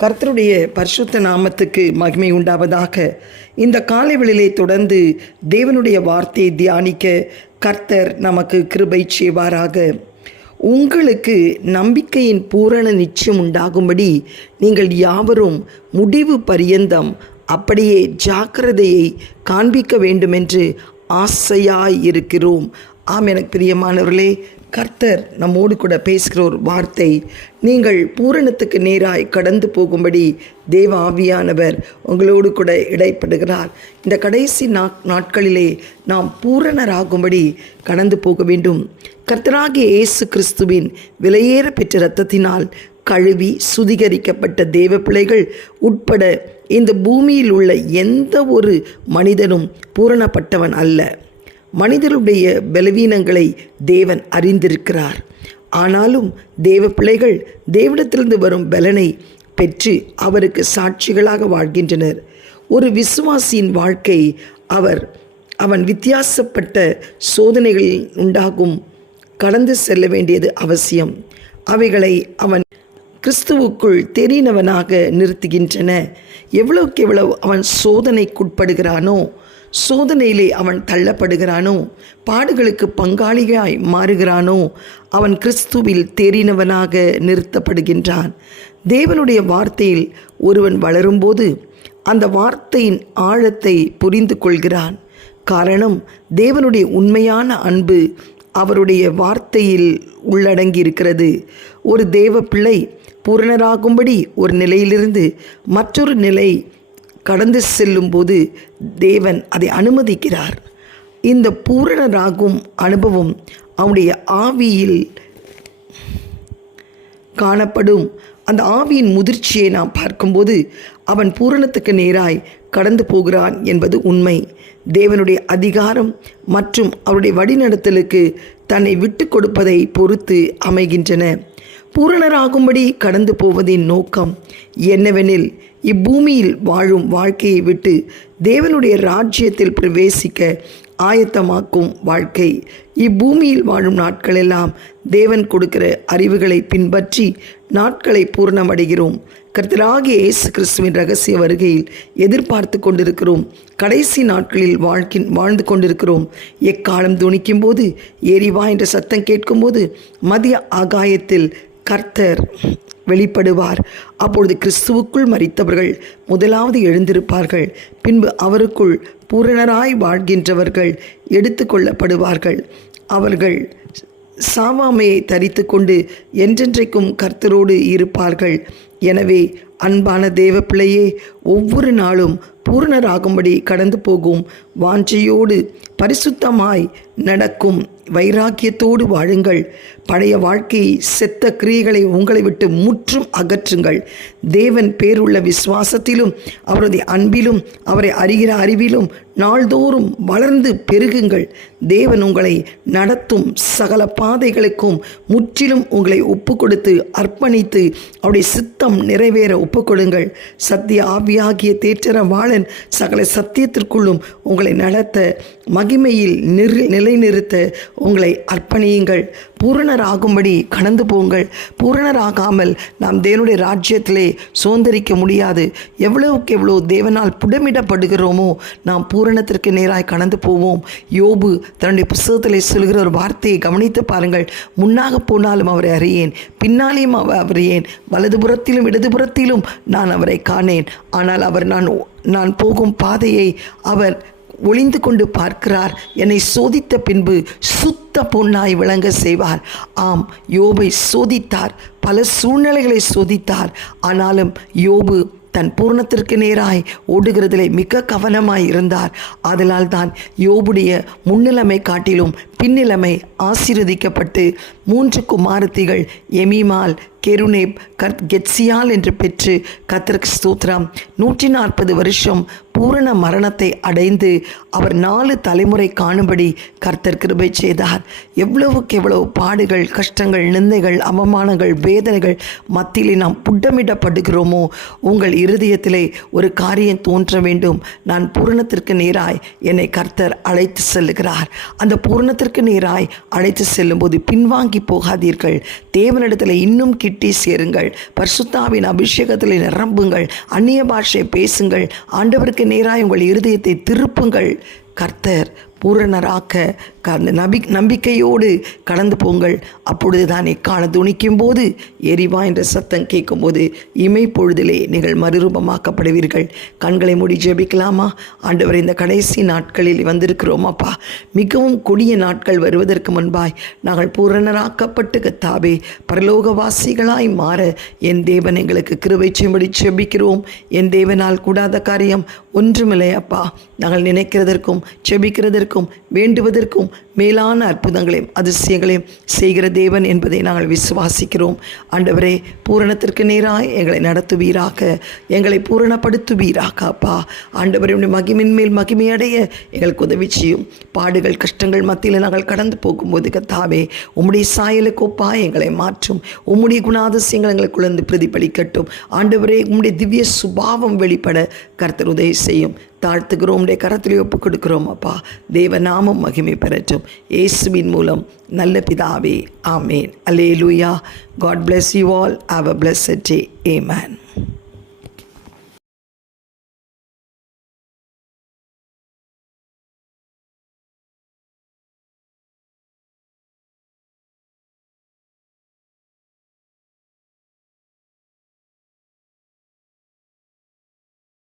கர்த்தருடைய பரிசுத்த நாமத்துக்கு மகிமை உண்டாவதாக. இந்த காலைவெளியிலே தொடர்ந்து தேவனுடைய வார்த்தையை தியானிக்க கர்த்தர் நமக்கு கிருபை செய்வாராக. உங்களுக்கு நம்பிக்கையின் பூரண நிச்சயம் உண்டாகும்படி நீங்கள் யாவரும் முடிவு பரியந்தம் அப்படியே ஜாக்கிரதையை காண்பிக்க வேண்டுமென்று ஆசையாயிருக்கிறோம். ஆம், எனக்கு பிரியமானவர்களே, கர்த்தர் நம்மோடு கூட பேசுகிற ஒரு வார்த்தை, நீங்கள் பூரணத்துக்கு நேராய் கடந்து போகும்படி தேவ ஆவியானவர் உங்களோடு கூட இடைப்படுகிறார். இந்த கடைசி நாட்களிலே நாம் பூரணராகும்படி கடந்து போக வேண்டும். கர்த்தராகிய இயேசு கிறிஸ்துவின் விலையேற பெற்ற இரத்தத்தினால் கழுவி சுத்திகரிக்கப்பட்ட தேவ பிள்ளைகள் உட்பட இந்த பூமியில் உள்ள எந்த ஒரு மனிதனும் பூரணப்பட்டவன் அல்ல. மனிதனுடைய பலவீனங்களை தேவன் அறிந்திருக்கிறார். ஆனாலும் தேவ பிள்ளைகள் தேவனிடத்திலிருந்து வரும் பலனை பெற்று அவருக்கு சாட்சிகளாக வாழ்கின்றனர். ஒரு விசுவாசியின் வாழ்க்கை அவன் வித்தியாசப்பட்ட சோதனைகளில் உண்டாகும் கடந்து செல்ல வேண்டியது அவசியம். அவைகளை அவன் கிறிஸ்துவுக்குள் தெரிந்தவனாக நிறுத்துகின்றன. எவ்வளவுக்கு எவ்வளவு அவன் சோதனைக்குட்படுகிறானோ, சோதனையிலே அவன் தள்ளப்படுகிறானோ, பாடுகளுக்கு பங்காளியாய் மாறுகிறானோ, அவன் கிறிஸ்துவில் தேறினவனாக நிறுத்தப்படுகின்றான். தேவனுடைய வார்த்தையில் ஒருவன் வளரும்போது அந்த வார்த்தையின் ஆழத்தை புரிந்து கொள்கிறான். காரணம், தேவனுடைய உண்மையான அன்பு அவருடைய வார்த்தையில் உள்ளடங்கி இருக்கிறது. ஒரு தேவ பிள்ளை பூரணராகும்படி ஒரு நிலையிலிருந்து மற்றொரு நிலை கடந்து செல்லும்போது தேவன் அதை அனுமதிக்கிறார். இந்த பூரணராகும் அனுபவம் அவனுடைய ஆவியில் காணப்படும். அந்த ஆவியின் முதிர்ச்சியை நாம் பார்க்கும்போது அவன் பூரணத்துக்கு நேராய் கடந்து போகிறான் என்பது உண்மை. தேவனுடைய அதிகாரம் மற்றும் அவருடைய வழிநடத்தலுக்கு தன்னை விட்டு கொடுப்பதை பொறுத்து அமைகின்றன. பூரணராகும்படி கடந்து போவதின் நோக்கம் என்னவெனில், இப்பூமியில் வாழும் வாழ்க்கையை விட்டு தேவனுடைய ராஜ்யத்தில் பிரவேசிக்க ஆயத்தமாக்கும் வாழ்க்கை. இப்பூமியில் வாழும் நாட்களெல்லாம் தேவன் கொடுக்கிற அறிவுகளை பின்பற்றி நாட்களை பூரணமடைகிறோம். கர்த்தராகிய இயேசு கிறிஸ்துவின் இரகசிய வருகையில் எதிர்பார்த்து கொண்டிருக்கிறோம். கடைசி நாட்களில் வாழ்ந்து கொண்டிருக்கிறோம். எக்காலம் துணிக்கும் போது, ஏறிவா என்ற சத்தம் கேட்கும்போது மதிய ஆகாயத்தில் கர்த்தர் வெளிப்படுவார். அப்பொழுது கிறிஸ்துவுக்குள் மரித்தவர்கள் முதலாவது எழுந்திருப்பார்கள். பின்பு அவருக்குள் பூரணராய் வாழ்கின்றவர்கள் எடுத்து கொள்ளப்படுவார்கள். அவர்கள் சாவாமையை தரித்து கொண்டு என்றென்றைக்கும் கர்த்தரோடு இருப்பார்கள். எனவே அன்பான தேவ பிள்ளையே, ஒவ்வொரு நாளும் பூரணராகும்படி கடந்து போகும் வாஞ்சையோடு பரிசுத்தமாய் நடக்கும் வைராக்கியத்தோடு வாழுங்கள். பழைய வாழ்க்கையை, செத்த கிரியைகளை உங்களை விட்டு முற்றும் அகற்றுங்கள். தேவன் பேருள்ள விசுவாசத்திலும் அவருடைய அன்பிலும் அவரை அறிகிற அறிவிலும் நாள்தோறும் வளர்ந்து பெருகுங்கள். தேவன் உங்களை நடத்தும் சகல பாதைகளுக்கும் முற்றிலும் உங்களை ஒப்பு கொடுத்து அர்ப்பணித்து அவருடைய சித்தம் நிறைவேற ஒப்புக்கொடுங்கள். சத்திய ஆவியாகிய தேற்றரவாளன் சகல சத்தியத்திற்குள்ளும் உங்களை நடத்த, மகிமையில் நிலைநிறுத்த உங்களை அர்ப்பணியுங்கள். பூரணராகும்படி கடந்து போங்கள். பூரணராகாமல் நாம் தேவனுடைய ராஜ்யத்திலே சுதந்திரிக்க முடியாது. எவ்வளவுக்கு எவ்வளோ தேவனால் புடமிடப்படுகிறோமோ நாம் பூரணத்திற்கு நேராய் கடந்து போவோம். யோபு தன்னுடைய புத்தகத்திலே சொல்கிற ஒரு வார்த்தையை கவனித்து பாருங்கள். முன்னாக போனாலும் அவரை அறியேன், பின்னாலேயும் அறியேன், வலதுபுறத்திலும் இடதுபுறத்திலும் நான் அவரை காணேன். ஆனால் அவர் நான் போகும் பாதையை அவர் ஒளிந்து கொண்டு பார்க்கிறார். என்னை சோதித்த பின்பு சுத்த பொன்னாய் விளங்க செய்வார். ஆம், யோபை சோதித்தார், பல சூழ்நிலைகளை சோதித்தார். ஆனாலும் யோபு தன் பூரணத்திற்கு நேராய் ஓடுகிறதிலே மிக கவனமாய் இருந்தார். அதனால் தான் யோபுடைய முன்னிலைமை காட்டிலும் பின்னிலைமை ஆசீர்வதிக்கப்பட்டு 3 குமாரத்திகள் எமீமால், கெருனேப், கெத்சியால் என்று பெற்று கர்த்தருக்கு ஸ்தோத்திரம். 140 வருஷம் பூரண மரணத்தை அடைந்து அவர் 4 தலைமுறை காணும்படி கர்த்தர் கிருபை செய்தார். எவ்வளவுக்கு எவ்வளவு பாடுகள், கஷ்டங்கள், நிந்தைகள், அவமானங்கள், வேதனைகள் மத்தியிலே நாம் புட்டமிடப்படுகிறோமோ, உங்கள் இருதயத்திலே ஒரு காரியம் தோன்ற வேண்டும். நான் பூரணத்திற்கு நேராய் என்னை கர்த்தர் அழைத்து செல்லுகிறார். அந்த பூரணத்திற்கு நேராய் அழைத்து செல்லும்போது பின்வாங்கி போகாதீர்கள். தேவனிடத்தில் இன்னும் கிட்டி சேருங்கள். பரிசுத்தாவின் அபிஷேகத்தில் நிரம்புங்கள். அந்நிய பாஷை பேசுங்கள். ஆண்டவருக்கு நேராய் உங்கள் இருதயத்தை திருப்புங்கள். கர்த்தர் பூரணராக்க நம்பிக்கையோடு கடந்து போங்கள். அப்பொழுது தான் எக்கால துணிக்கும் போது எரிவா என்ற சத்தம் கேட்கும்போது இமைப்பொழுதிலே நீங்கள் மறுரூபமாக்கப்படுவீர்கள். கண்களை மூடி ஜெபிக்கலாமா? ஆண்டவர், இந்த கடைசி நாட்களில் வந்திருக்கிறோம் அப்பா. மிகவும் கொடிய நாட்கள் வருவதற்கு முன்பாய் நாங்கள் பூரணராக்கப்பட்டு கர்த்தாவே பரலோகவாசிகளாய் மாற என் தேவன் எங்களுக்கு கிருபை செய்யும்படி ஜெபிக்கிறோம். என் தேவனால் கூடாத காரியம் ஒன்றுமில்லை அப்பா. நாங்கள் நினைக்கிறதற்கும் ஜெபிக்கிறதற்கும் வேண்டுவதற்கும் மேலான அற்புதங்களையும் அதிசயங்களையும் செய்கிற தேவன் என்பதை நாங்கள் விசுவாசிக்கிறோம். ஆண்டவரே, பூரணத்திற்கு நேராக எங்களை நடத்துவீராக, எங்களை பூரணப்படுத்துவீராக அப்பா. ஆண்டவரே, மகிமின் மேல் மகிமையடைய எங்களுக்கு உதவி செய்யும். பாடுகள் கஷ்டங்கள் மத்தியில் நாங்கள் கடந்து போகும்போது கர்த்தாவே, உம்முடைய சாயலுக்கு ஒப்பா எங்களை மாற்றும். உம்முடைய குணாதிசயங்கள் எங்களுக்குள்ளே பிரதிபலிக்கட்டும். ஆண்டவரே, உம்முடைய திவ்ய சுபாவம் வெளிப்பட கர்த்தர் உதவி செய்யும். தாழ்த்துகிறோம், உம்முடைய கரத்தில் ஒப்புக் கொடுக்கிறோம் அப்பா. தேவ நாமம் மகிமை பெறட்டும். இயேசுவின் மூலம் நல்ல பிதாவே, ஆமேன். அல்லேலூயா. God bless you all. Have a blessed day. Amen.